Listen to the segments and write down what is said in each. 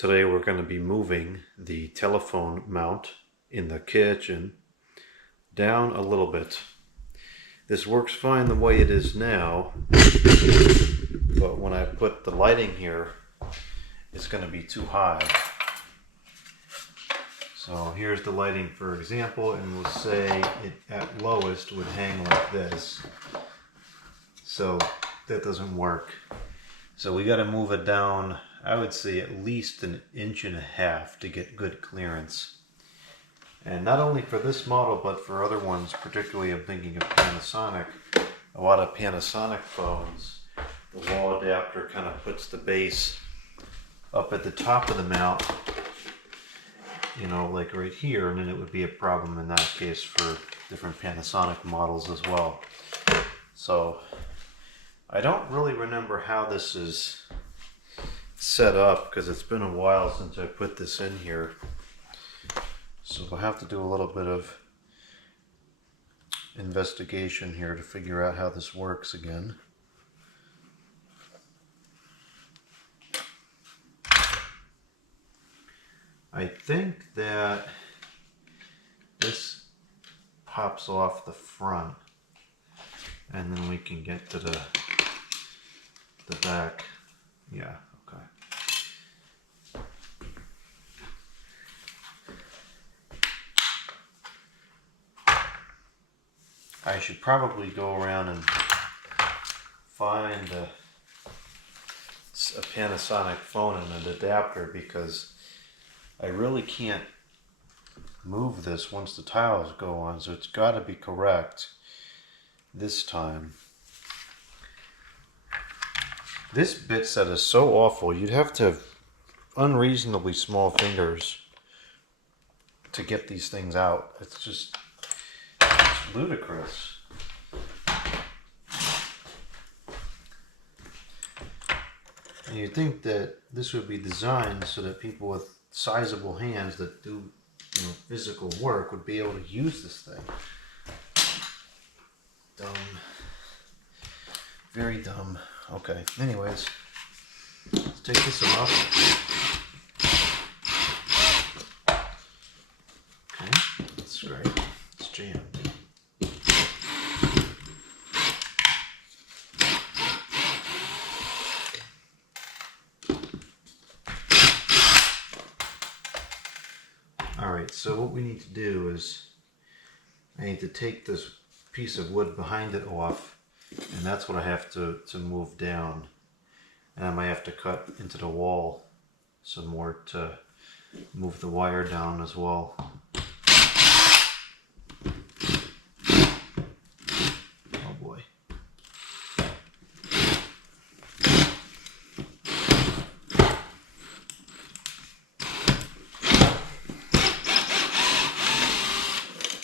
Today we're going to be moving the telephone mount in the kitchen down a little bit. This works fine the way it is now, but when I put the lighting here, it's going to be too high. So here's the lighting for example, and we'll say it at lowest would hang like this. So that doesn't work. So we got to move it down, I would say at least 1.5 inches to get good clearance. And not only for this model, but for other ones, particularly I'm thinking of Panasonic. A lot of Panasonic phones, the wall adapter kind of puts the base up at the top of the mount, you know, like right here, and then it would be a problem in that case for different Panasonic models as well. So I don't really remember how this is set up because it's been a while since I put this in here. So we'll have to do a little bit of investigation here to figure out how this works again. I think that this pops off the front and then we can get to the back. Yeah, okay. I should probably go around and find a Panasonic phone and an adapter, because I really can't move this once the tiles go on, so it's got to be correct this time. This bit set is so awful. You'd have to have unreasonably small fingers to get these things out. It's ludicrous. And you'd think that this would be designed so that people with sizable hands that do, you know, physical work would be able to use this thing. Dumb. Very dumb. Okay, anyways, let's take this off. Okay, that's great. It's jammed. Alright, so what we need to do is I need to take this piece of wood behind it off, and that's what I have to move down. And I might have to cut into the wall some more to move the wire down as well. Oh boy.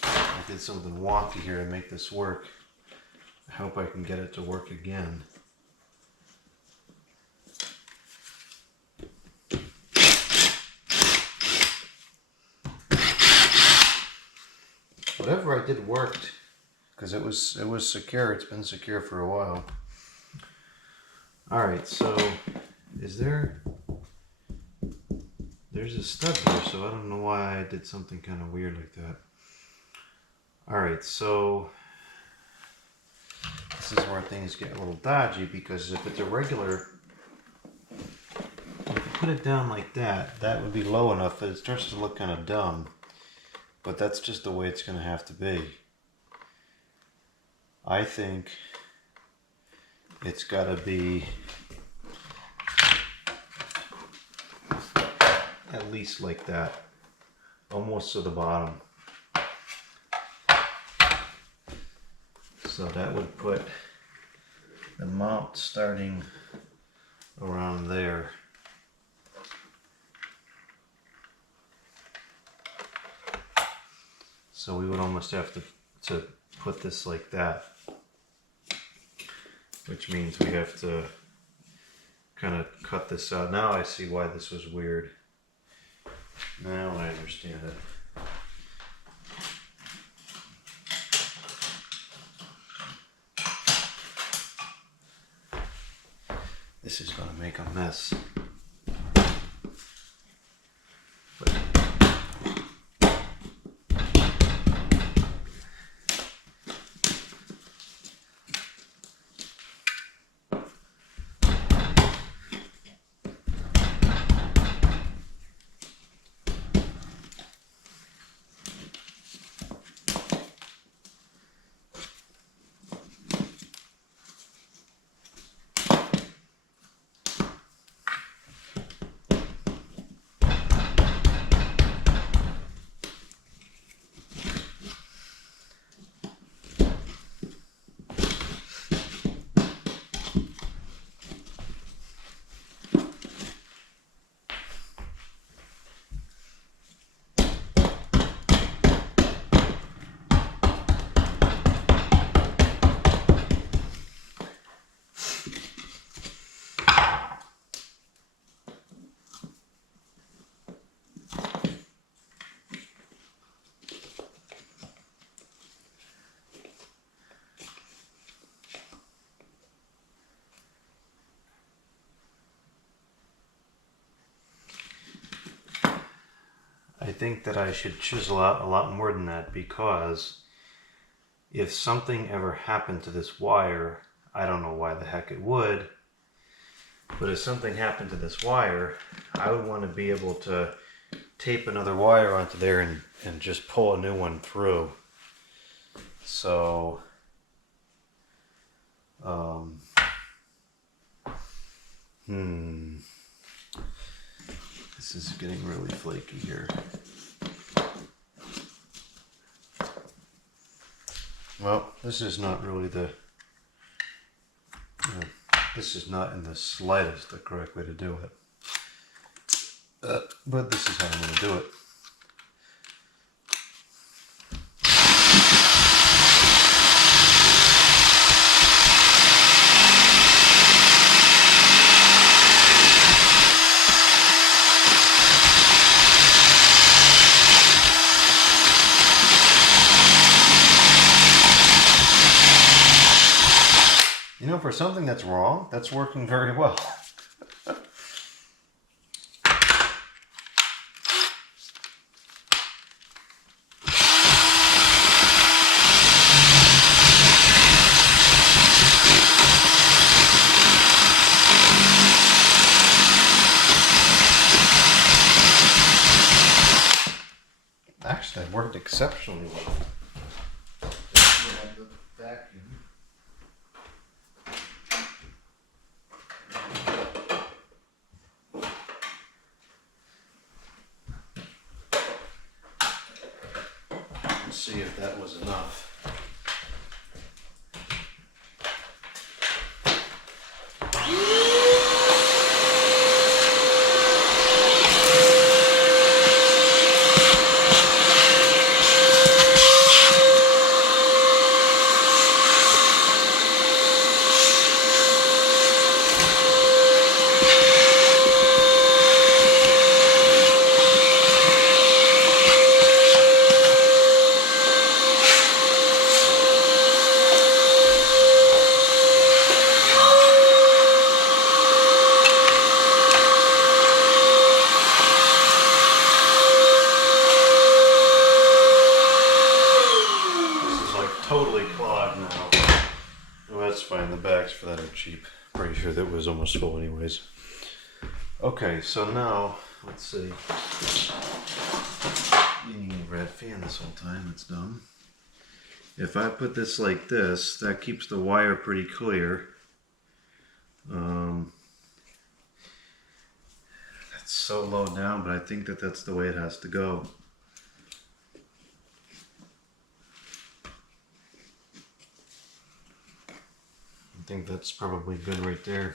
I did something wonky here to make this work. I hope I can get it to work again. Whatever I did worked, because it was secure. It's been secure for a while. Alright, so there's a stud there, so I don't know why I did something kind of weird like that. Alright, so this is where things get a little dodgy, because if it's a regular, if you put it down like that, that would be low enough that it starts to look kind of dumb. But that's just the way it's going to have to be. I think it's got to be at least like that, almost to the bottom. So that would put the mount starting around there. So we would almost have to put this like that, which means we have to kind of cut this out. Now I see why this was weird. Now I understand it. This is going to make a mess. think that I should chisel out a lot more than that, because if something ever happened to this wire, I don't know why the heck it would, but if something happened to this wire, I would want to be able to tape another wire onto there and just pull a new one through. So, this is getting really flaky here. Well, this is not really this is not in the slightest the correct way to do it. But this is how I'm going to do it. You know, for something that's wrong, that's working very well. Actually, that worked exceptionally well. Just grab the vacuum. Let's see if that was enough. Totally clogged now. Well, that's fine. The bags for that are cheap. Pretty sure that was almost full anyways. Okay, so now, let's see. Being a red fan this whole time, it's dumb. If I put this like this, that keeps the wire pretty clear. That's so low down, but I think that that's the way it has to go. I think that's probably good right there.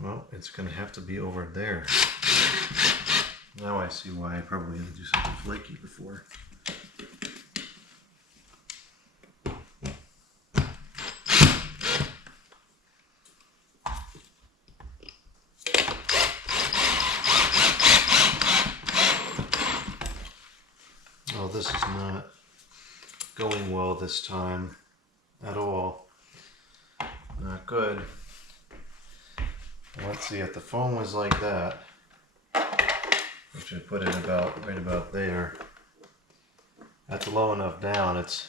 Well, it's going to have to be over there. Now I see why I probably had to do something flaky before. Oh, this is not going well this time at all. Not good. Let's see, if the foam was like that, which I put it about right about there, that's low enough down. It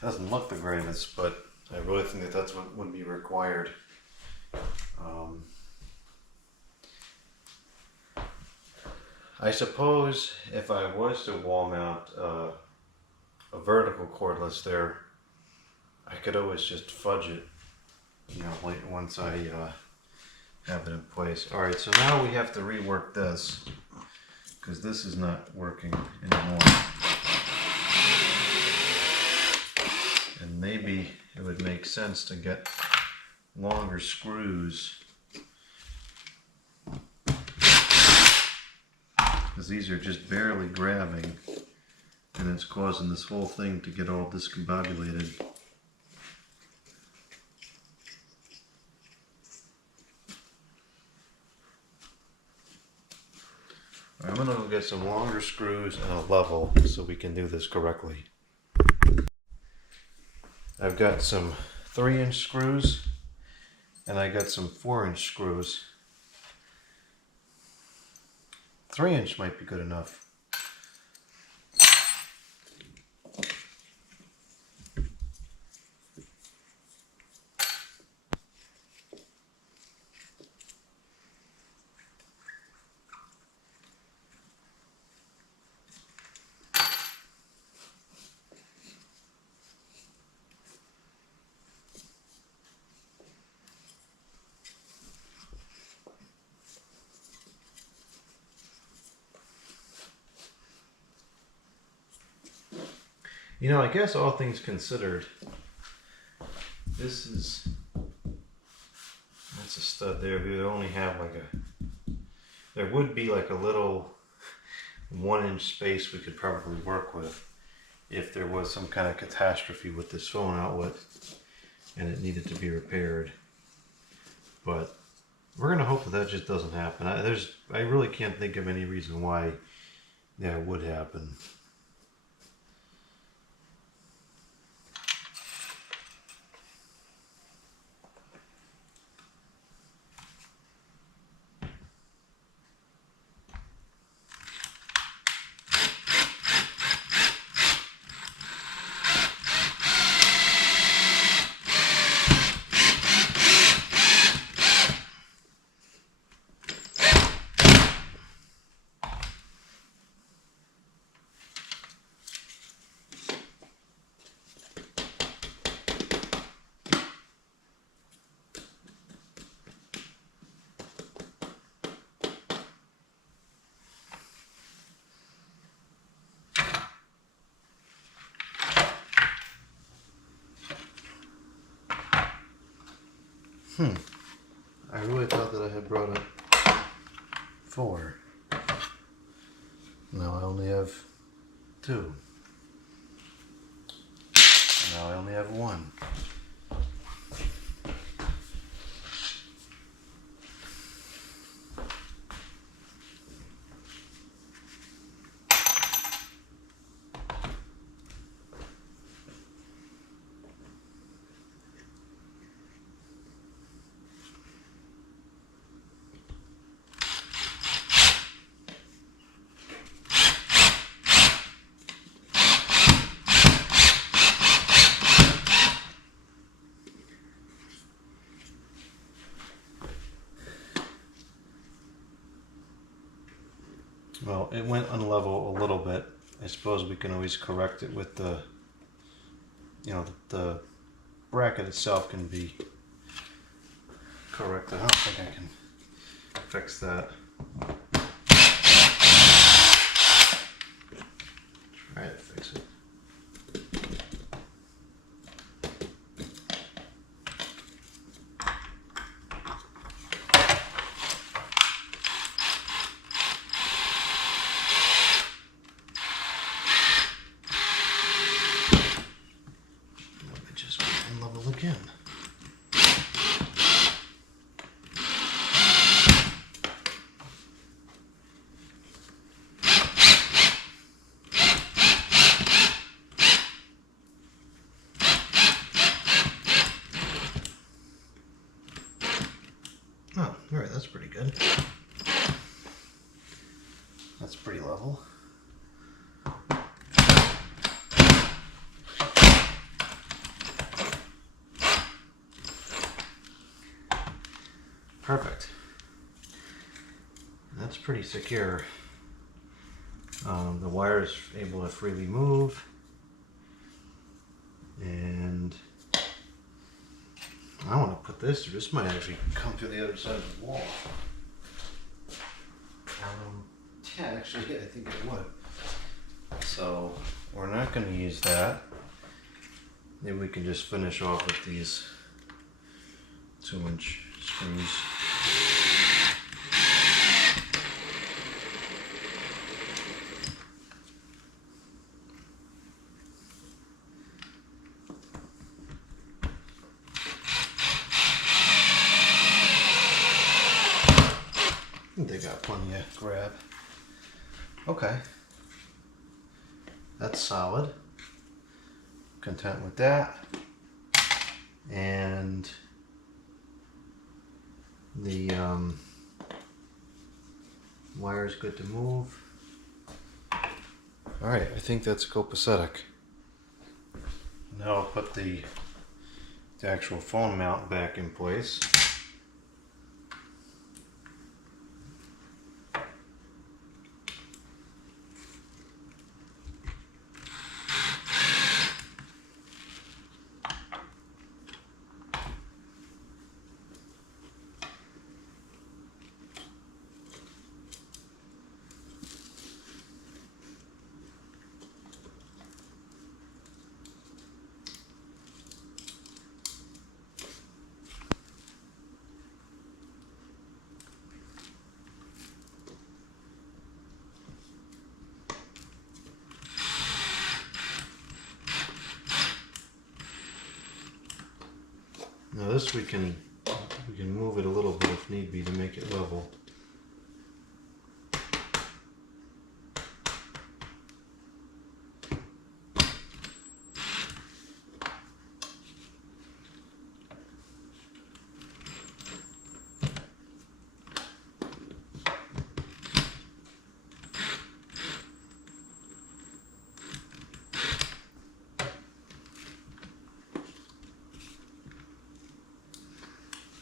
doesn't look the greatest, but I really think that that's what would be required. I suppose if I was to wall mount a vertical cordless there, I could always just fudge it, you know, once I have it in place. All right, so now we have to rework this because this is not working anymore. And maybe it would make sense to get longer screws, because these are just barely grabbing and it's causing this whole thing to get all discombobulated. I'm gonna go get some longer screws and a level so we can do this correctly. I've got some 3-inch screws and I got some 4-inch screws. 3-inch might be good enough. You know, I guess all things considered, that's a stud there. We would only have like there would be like a little 1-inch space we could probably work with if there was some kind of catastrophe with this phone outlet and it needed to be repaired. But we're gonna hope that just doesn't happen. I really can't think of any reason why that would happen. I really thought that I had brought up 4. Now I only have 2. Now I only have 1. Well, it went unlevel a little bit. I suppose we can always correct it with the bracket itself can be corrected. I don't think I can fix that. Try to fix it. Again. Oh, all right, that's pretty good. That's pretty level. Perfect. That's pretty secure. The wire is able to freely move, and I want to put this through. This might actually come through the other side of the wall. Yeah, actually, yeah, I think it would. So we're not going to use that. Maybe we can just finish off with these 2-inch screws. They got plenty of grab. Okay. That's solid. Content with that. And the wire is good to move. All right, I think that's copacetic. Now I'll put the actual phone mount back in place. Now this we can move it a little bit if need be to make it level.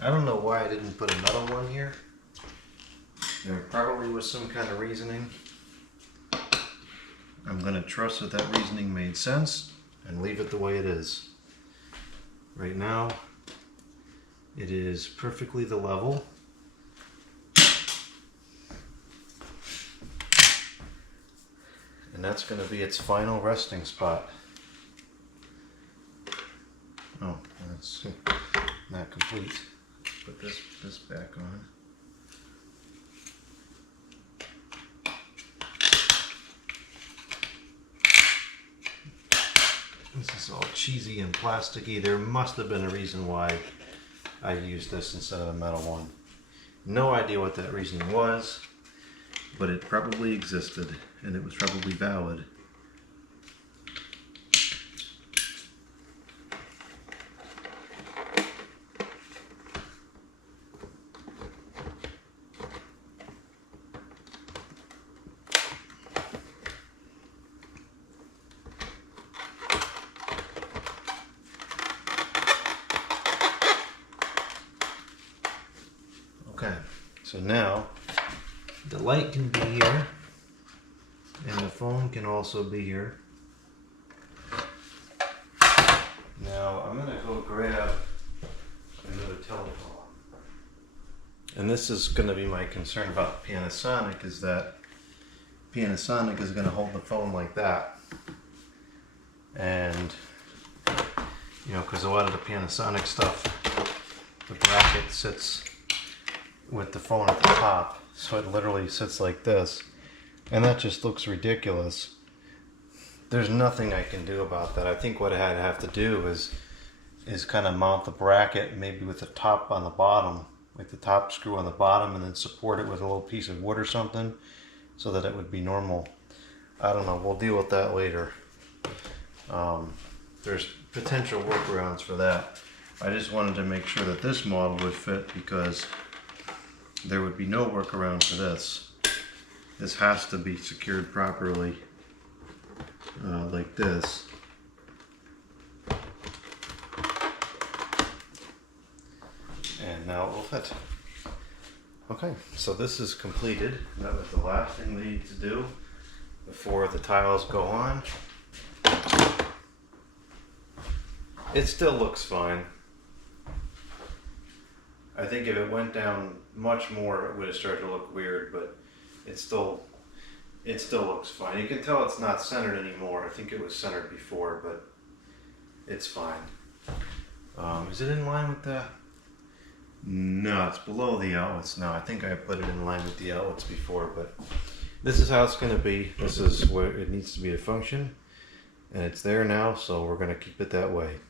I don't know why I didn't put a metal one here. There probably was some kind of reasoning. I'm going to trust that that reasoning made sense and leave it the way it is. Right now, it is perfectly the level. And that's going to be its final resting spot. Oh, that's not complete. Put this back on. This is all cheesy and plasticky. There must have been a reason why I used this instead of a metal one. No idea what that reason was, but it probably existed and it was probably valid. Okay, so now the light can be here and the phone can also be here. Now I'm gonna go grab another telephone. And this is gonna be my concern about Panasonic, is that Panasonic is gonna hold the phone like that. And you know, because a lot of the Panasonic stuff, the bracket sits with the phone at the top, so it literally sits like this, and that just looks ridiculous. There's nothing I can do about that. I think what I have to do is kind of mount the bracket maybe with the top on the bottom, like the top screw on the bottom, and then support it with a little piece of wood or something so that it would be normal. I don't know, we'll deal with that later. There's potential workarounds for that. I just wanted to make sure that this model would fit, because there would be no workaround for this. This has to be secured properly, like this. And now it will fit. Okay, so this is completed. That was the last thing we need to do before the tiles go on. It still looks fine. I think if it went down much more, it would have started to look weird, but it still looks fine. You can tell it's not centered anymore. I think it was centered before, but it's fine. Is it in line with the... No, it's below the outlets now. I think I put it in line with the outlets before, but this is how it's going to be. This is where it needs to be to function, and it's there now, so we're going to keep it that way.